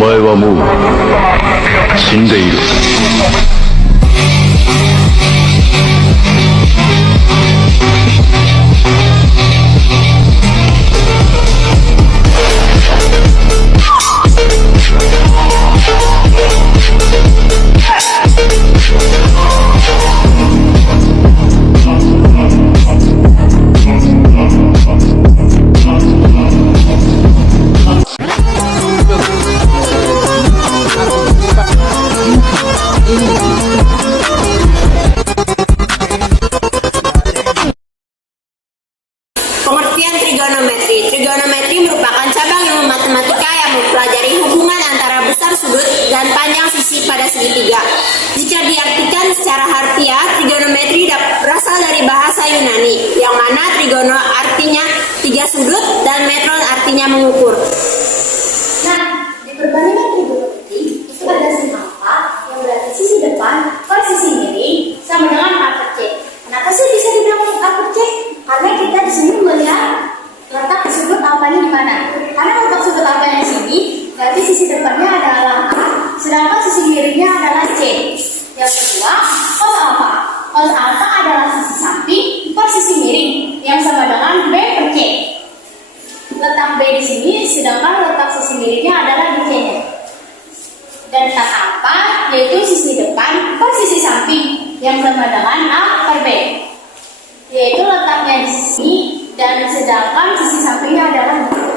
前はもう死んでいる。Pengertian trigonometri. Trigonometri merupakan cabang ilmu matematika yang mempelajari hubungan antara besar sudut dan panjang sisi pada segitiga. Jika diartikan secara harfiah, trigonometri berasal dari bahasa Yunani, yang mana trigono artinya tiga sudut dan metron artinya mengukur. Nah, di perbandingan trigonometri itu ada sin alfa yang berarti sisi depan per sisi miring sama dengan A per C. Kenapa sih bisa dibilang A per C? Karena kita di sini melihat letak sudut alfanya di mana. Karena letak sudut alfanya di sini, berarti sisi depannya adalah A, sedangkan sisi miringnya adalah C. Yang kedua, cos alfa. Cos alfa adalah sisi samping per sisi miring yang sama dengan B per C. Letak B di sini, sedangkan letak sisi miringnya adalah di C-nya. Dan tan alfa yaitu sisi depan per sisi samping yang sama dengan A per B, yaitu letaknya di sini dan sedangkan sisi sampingnya adalah di sini.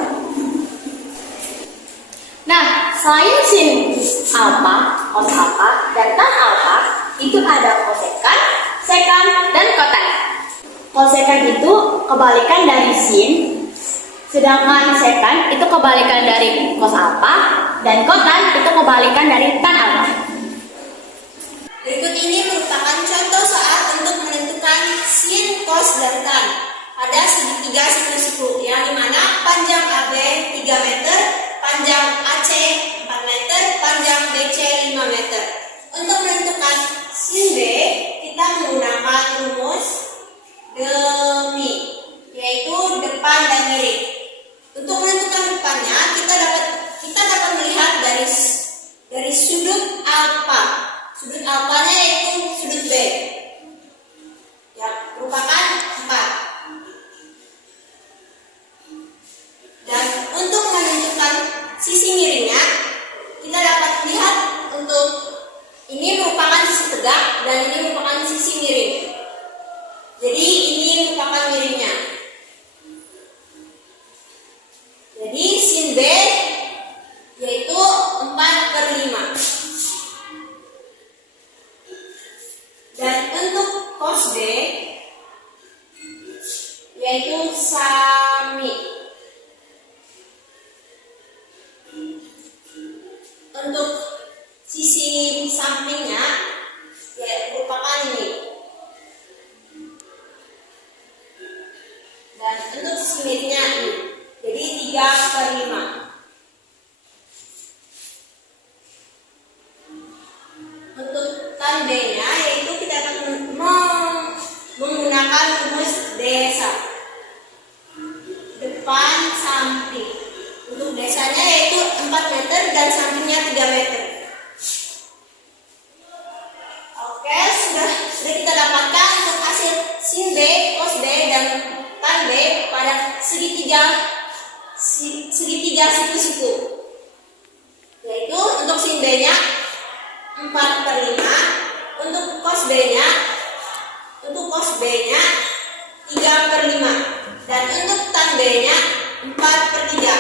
Nah, selain sin alfa, cos alfa, dan tan alfa, itu ada kosekan, sekan, dan kotan. Kosekan itu kebalikan dari sin, sedangkan sekan itu kebalikan dari cos alfa, dan kotan itu kebalikan dari tan alfa. Berikut ini merupakan contoh saat untuk menentukan sin, cos, dan tan pada segitiga siku-siku, yang dimana panjang AB 3 meter, panjang AC 4 meter, panjang BC 5 meter. Untuk menentukan sin B, kita menggunakan rumus demi, yaitu depan dan miring. Untuk menentukan depannya, kita dapat melihat dari sudut alfa. Sudut alfanya yaitu sudut B, yang merupakan 4. Dan untuk menentukan sisi miringnya, kita dapat melihat untuk ini merupakan sisi tegak dan ini merupakan sisi miring. Jadi ini merupakan miringnya. Jadi sin B yaitu 4/5. Dan untuk cos B yaitu sami. Untuk sisi sampingnya ya merupakan ini. Dan untuk sisi miringnya ini. Jadi 3/5. Untuk tan B-nya yaitu kita akan menggunakan rumus desa, depan samping. Untuk desanya yaitu 4 meter dan sampingnya 3 meter. Oke, sudah kita dapatkan untuk hasil sin B, cos B, dan tan B pada segitiga siku-siku. Yaitu untuk sin B-nya 4/5, untuk cos B-nya 3/5, dan untuk tan B-nya 4/3.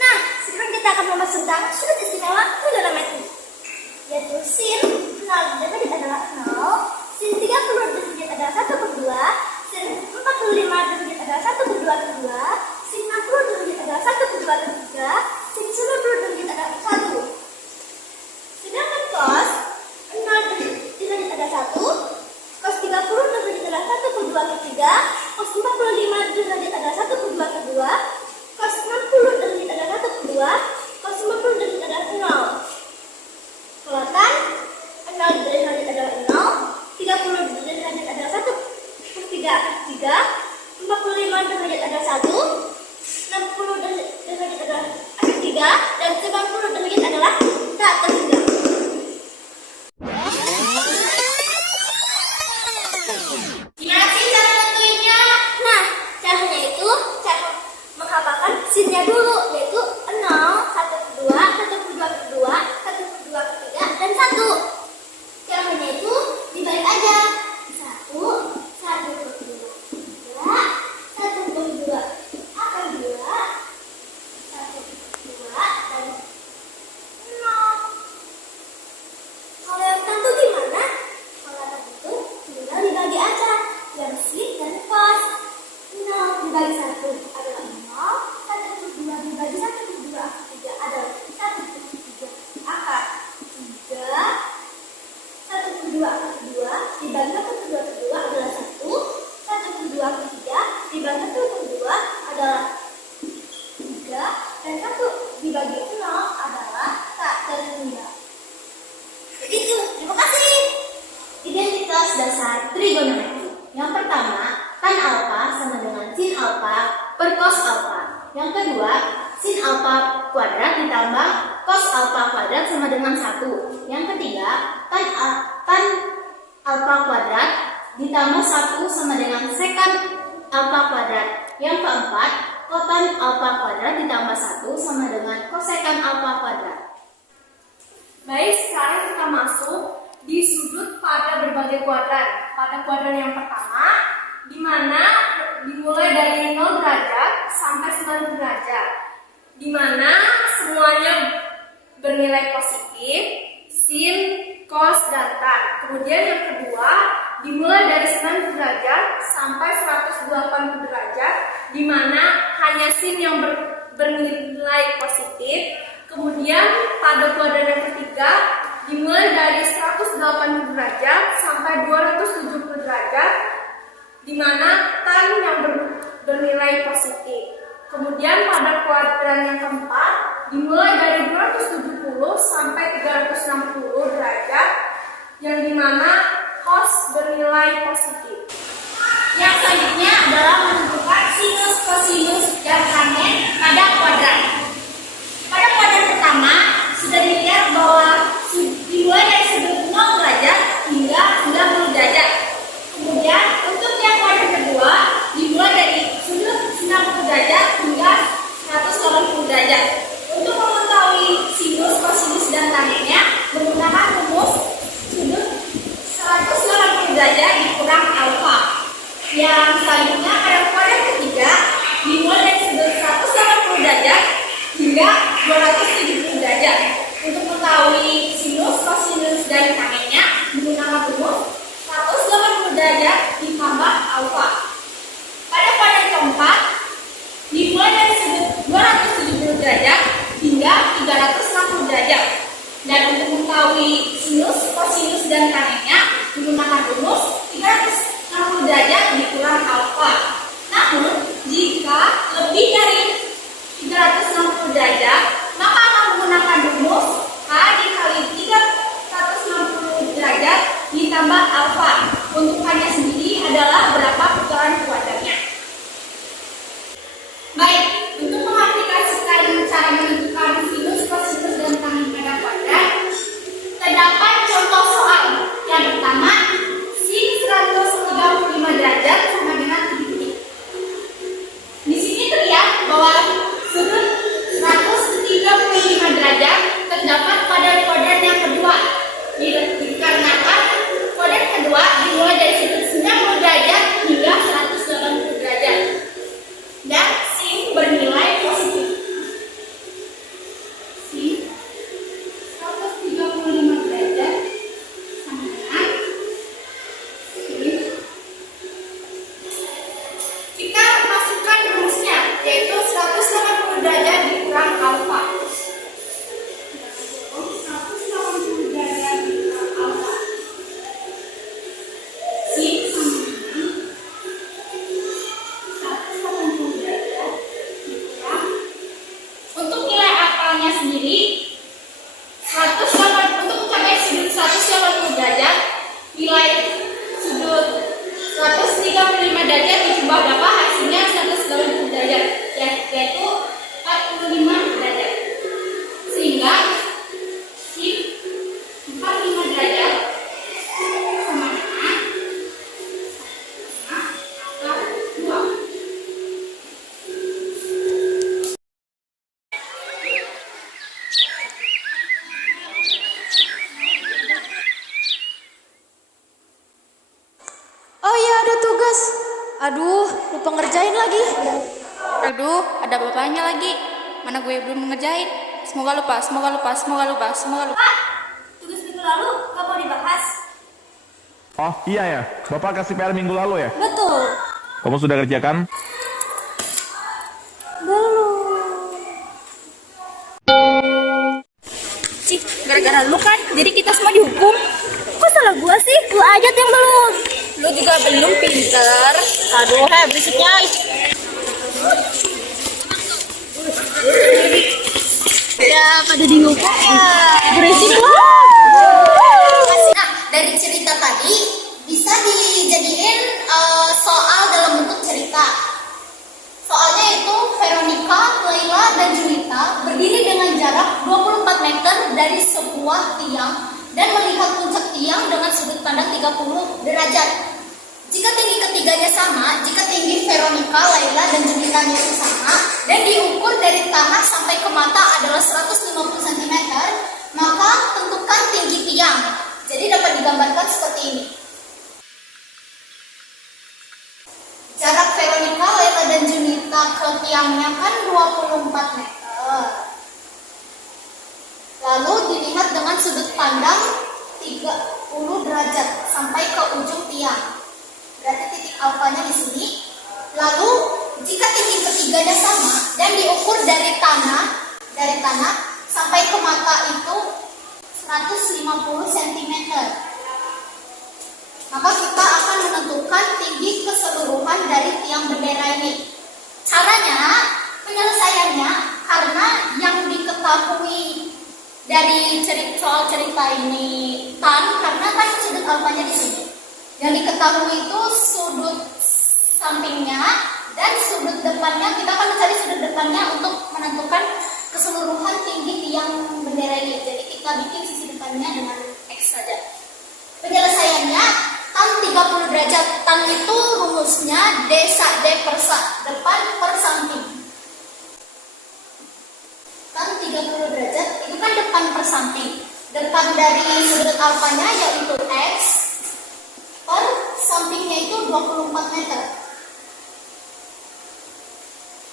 Nah, sekarang kita akan membahas tentang sudut istimewa trigonometri, yaitu sin 0 derajat adalah 0, sin 30 derajat adalah 1/2, sin 45 derajat adalah 1/2/2, sin 60 derajat adalah 1/2/3, sin 90 derajat adalah 1. Sedangkan cos 0 derajat adalah 1, cos 30 derajat adalah 1/2/3, cos 45 derajat adalah 1/2/2, cos 60 derajat adalah 1/2, cos 90 derajat adalah 0. Kelihatan 0 derajat adalah 0, 30 derajat adalah 1/3/3, 45 derajat adalah 1, 60 derajat adalah 3. sin alfa kuadrat ditambah cos alfa kuadrat sama dengan 1. Yang ketiga, tan alfa kuadrat ditambah 1 sama dengan secant alfa kuadrat. Yang keempat, kotan alfa kuadrat ditambah 1 sama dengan kosekant alfa kuadrat. Baik, sekarang kita masuk di sudut pada berbagai kuadran. Pada kuadran yang pertama, di mana dimulai dari 0 derajat sampai 9 derajat, di mana semuanya bernilai positif, sin, cos, dan tan. Kemudian yang kedua, dimulai dari 9 derajat sampai 180 derajat, di mana hanya sin yang bernilai positif. Kemudian pada kuadran yang ketiga, dimulai dari 180 derajat sampai 270 derajat, di mana tan yang bernilai positif. Kemudian pada kuadran yang keempat, dimulai dari 270 sampai 360 derajat, yang dimana cos bernilai positif. Yang selanjutnya adalah menentukan sinus, kosinus, dan tangent pada kuadran. Pada kuadran pertama, sudah dilihat bahwa dimulai dari sudut 0 derajat hingga 90 derajat. Kemudian untuk yang kuadran kedua, dimulai dari sudut 90 derajat hingga 180 derajat. Untuk mengetahui sinus, kosinus, dan tangentnya, menggunakan rumus sudut 180 derajat dikurang alfa. Yang selanjutnya pada kuadran ketiga, dimulai dari sudut 180 derajat hingga 270 derajat. Untuk mengetahui sinus, kosinus, dan tangentnya, menggunakan rumus 180 derajat ditambah alfa. Pada kuadran keempat, dimulai dari sudut 270 derajat hingga 360 derajat. Dan untuk mengetahui sinus, kosinus, dan tangentnya, menggunakan rumus 360 derajat dikurang alfa. Namun, jika lebih dari 360 derajat, maka akan menggunakan rumus H dikali 360 derajat ditambah alfa. Untukannya sendiri adalah berapa putaran kuadrannya. Baik, untuk mengaplikasikan cara menentukan sinus, kosinus, dan tangent pada kuadran, terdapat contoh soal. Yang pertama, sin 135 derajat sama dengan 7. Di sini terlihat bahwa sudut 135 derajat terdapat pada kuadran yang kedua. Dikarenakan kuadran kedua dimulai dari sudut 90 derajat hingga 180 derajat. Dan sin bernilai positif. Sin 135 derajat sama dengan sin. Kita masukkan rumusnya, yaitu 180 derajat dikurang alfa. 180 derajat dikurang alfa. Sin sama dengan 180 derajat dikurang. Untuk nilai alfanya sendiri, untuk mencapai sudut 180 derajat, nilai sudut 135 derajat ditambah berapa? Hasilnya 180 derajat, yaitu 45 derajat. Sehingga sin 45 derajat sama dengan akar 2. Oh iya, ada tugas. Aduh, lupa ngerjain lagi. Aduh, ada bapaknya lagi. Mana gue belum ngerjain. Semoga lupa. Pak, tugas minggu lalu nggak mau dibahas. Oh iya ya, Bapak kasih PR minggu lalu ya? Betul. Kamu sudah kerjakan? Cik, gara-gara lu kan, jadi kita semua dihukum. Kok salah gua sih? Lu aja yang belum. Lu juga belum pinter. Aduh, berisiknya. Ya, pada dihukum ya. Berisik lah. Nah, dari cerita tadi bisa dijadiin soal dalam bentuk cerita. Soalnya itu Veronica, Laila, dan Julia berjarak 24 meter dari sebuah tiang dan melihat puncak tiang dengan sudut pandang 30 derajat. Jika tinggi ketiganya sama, jika tinggi Veronica, Laila, dan Junitanya itu sama, dan diukur dari tanah sampai ke mata adalah 150 cm, maka tentukan tinggi tiang. Jadi dapat digambarkan seperti ini. Jarak Veronica, Laila, dan Junita ke tiangnya kan 24 meter. Lalu dilihat dengan sudut pandang 30 derajat sampai ke ujung tiang. Berarti titik alfanya di sini. Lalu jika tinggi ketiganya sama dan diukur dari tanah sampai ke mata itu 150 cm. Maka kita akan menentukan tinggi keseluruhan dari tiang bendera ini. Caranya, penyelesaiannya, karena yang diketahui dari soal cerita ini karena kan sudut alfanya di sini. Yang diketahui itu sudut sampingnya dan sudut depannya. Kita akan mencari sudut depannya untuk menentukan keseluruhan tinggi tiang bendera ini. Jadi kita bikin sisi depannya dengan X saja. Penyelesaiannya tan 30 derajat. Tan itu rumusnya D per depan per samping. Tan 30 derajat itu kan depan per samping. Depan dari sudut alfanya yaitu X, per sampingnya itu 24 meter.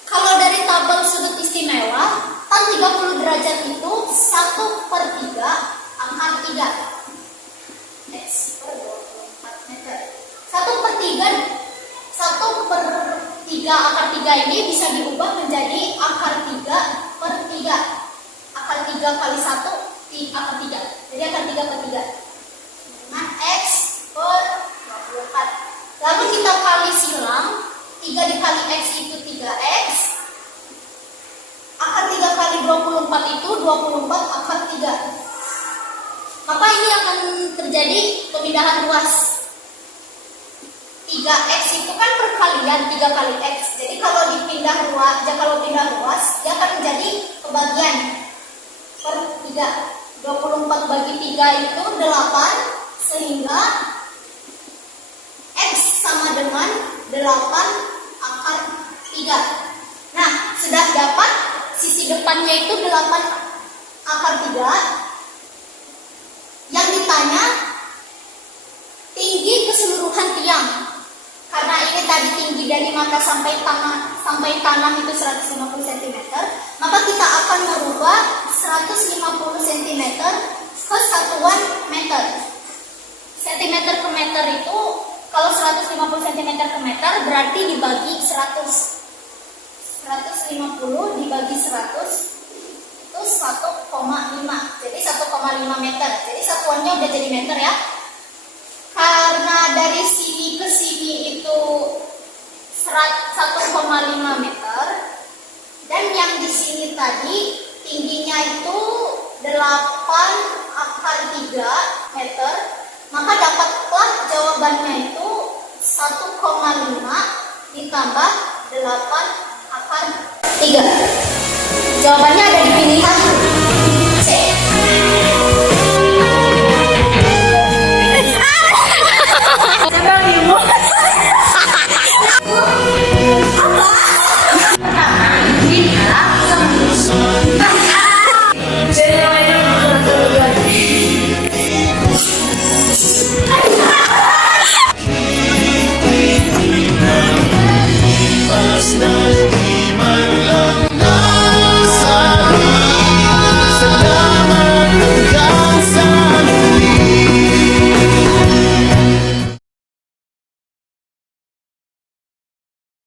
Kalau dari tabel sudut istimewa, tan 30 derajat itu 1/3 akar 3. X per 24 meter. 1/3 akar 3 ini bisa diubah menjadi akar 3/3. Akar 3 kali 1 akar 3. Jadi akar 3/3. Dengan X per 24. Lalu kita kali silang, 3 dikali X itu 3X. Akar 3 kali 24 itu 24 akar 3. Maka ini akan terjadi pemindahan ruas. 3X itu kan perkalian 3 kali X. Jadi kalau pindah ruas, dia akan menjadi kebagian per 3. 24 bagi 3 itu 8, sehingga X sama dengan 8 akar 3. Nah, sudah dapat sisi depannya itu 8 akar 3. Yang ditanya tinggi keseluruhan tiang. Karena ini tadi tinggi dari mata sampai tanah itu 150 cm, maka kita akan merubah 150 cm ke satuan meter. Centimeter ke meter itu kalau 150 cm ke meter berarti dibagi 100. 150 dibagi 100 itu 1,5. Jadi 1,5 meter. Jadi satuannya udah jadi meter ya. Karena dari sini ke sini itu 1,5 meter dan yang di sini tadi tingginya itu 8 akar 3 meter, maka dapatlah jawabannya itu 1,5 ditambah 8 akar 3. Jawabannya